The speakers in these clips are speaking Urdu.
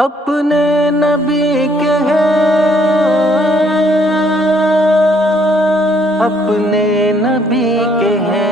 اپنے نبی کے ہیں، اپنے نبی کے ہیں،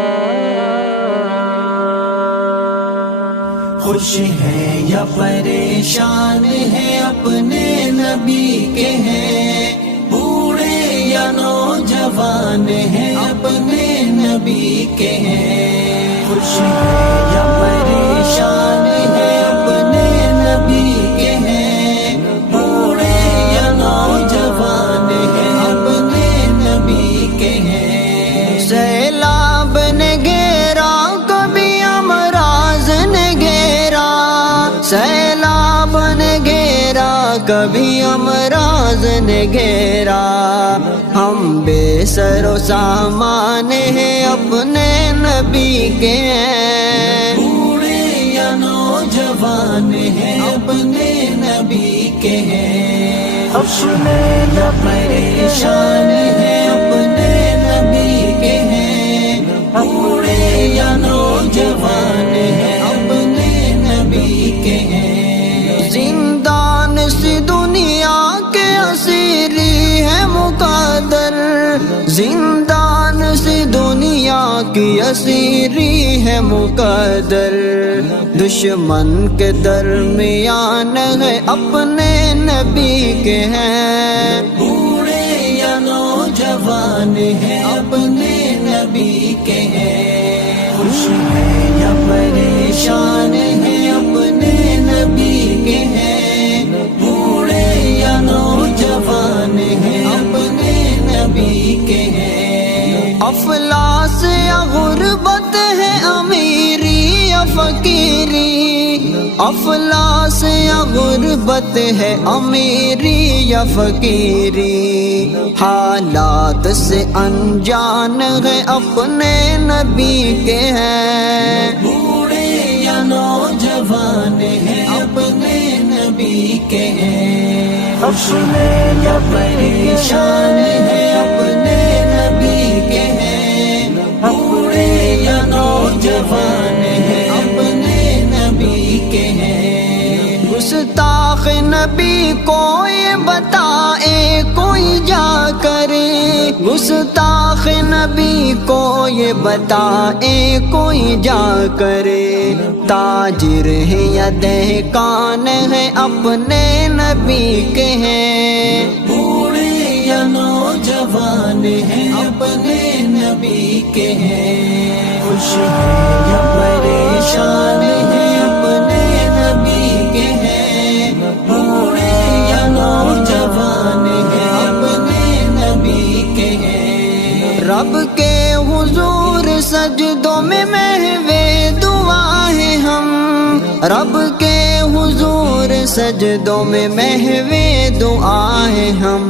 خوش ہے یا پریشان ہے اپنے نبی کے ہیں، بوڑھے یا نوجوان ہیں اپنے نبی کے ہیں، خوش ہے یا پریشان ہے اپنے نبی کے ہیں، بوڑھے یا نوجوان ہیں اپنے نبی کے ہیں، سیلاب نے گھیرا کبھی امراض نے گھیرا، سیلاب نے گھیرا کبھی امراض نے گھیرا، ہم بے سر و سامان ہیں اپنے نبی کے ہیں، بوڑھے یا نوجوان ہیں اپنے نبی کے ہیں، اپنے پریشان ہیں اپنے نبی کے ہیں، بوڑھے یا نوجوان ہیں اپنے نبی کے ہیں، زندان سی دنیا کے اسیری ہے مقدر، زندان سی دنیا کی اسیری ہے مقدر، دشمن کے درمیان ہے اپنے نبی کے ہیں، بوڑھے یا نوجوان ہیں اپنے نبی کے ہیں، خوش ہے یا پریشان ہیں اپنے نبی کے ہیں، بوڑھے یا نوجوان ہیں اپنے نبی کے ہیں، افلاس یا غربت ہے امیری یا فقیری، افلاس یا غربت ہے امیری یا فقیری، حالات سے انجان ہے اپنے نبی کے ہیں، بوڑھے یا نوجوان ہیں اپنے نبی کے ہیں، اپنے یا پریشان ہیں اپنے نبی کے ہیں، بوڑھے یا نوجوان ہیں اپنے نبی کے ہیں، گستاخ نبی کو یہ بتائے کوئی جا کرے، گستاخ نبی کو یہ بتائے کوئی جا کرے، تاجر ہے یا دہقان ہے اپنے نبی کے ہیں، بوڑھے یا نوجوان ہیں اپنے نبی کے ہیں، خوش ہے یا پریشان ہیں اپنے نبی کے ہیں، بوڑھے یا نوجوان ہیں اپنے نبی کے ہیں، رب کے حضور سجدوں میں محوے دعا ہے ہم، رب کے حضور سجدوں میں محوے دعا ہے ہم،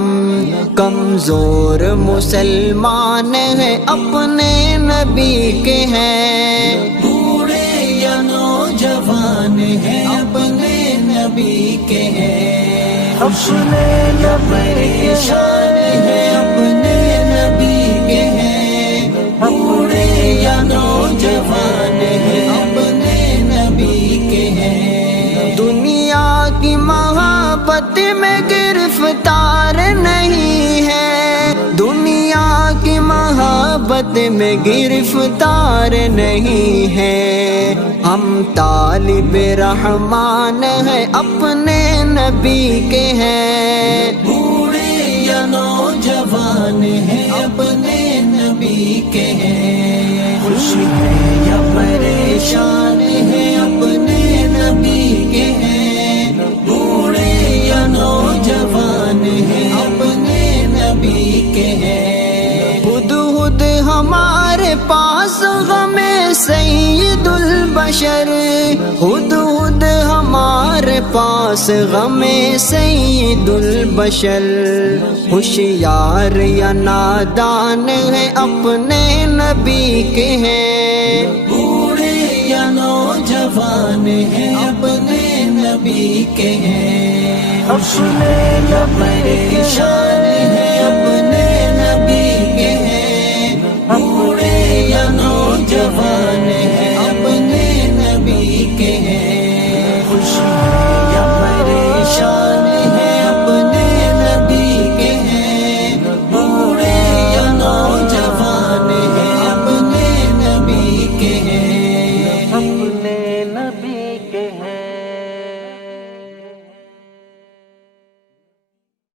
کمزور مسلمان ہیں اپنے نبی کے ہیں، بوڑھے یا نوجوان ہیں اپنے نبی کے ہیں، اپنے یا پریشان ہیں اپنے نبی کے ہیں، بوڑھے یا نوجوان ہیں اپنے نبی کے ہیں، دنیا کی محبت میں گرفتار نہیں ہے، دنیا کی محبت میں گرفتار نہیں ہے، ہم طالب رحمان ہیں اپنے نبی کے ہیں، بوڑھے یا نوجوان ہیں اپنے نبی کے ہیں، خوش ہے یا پریشان ہیں اپنے نبی کے ہیں، بوڑھے یا نوجوان ہیں اپنے نبی کے ہیں، ہدہد ہمارے پاس غم سید البشر، ہدہد ہمارے پاس غم سید البشر، ہوشیار یا نادان ہے اپنے نبی کے ہیں، بوڑھے یا نوجوان ہیں اپنے نبی کے ہیں، اپنے یا پریشان ہیں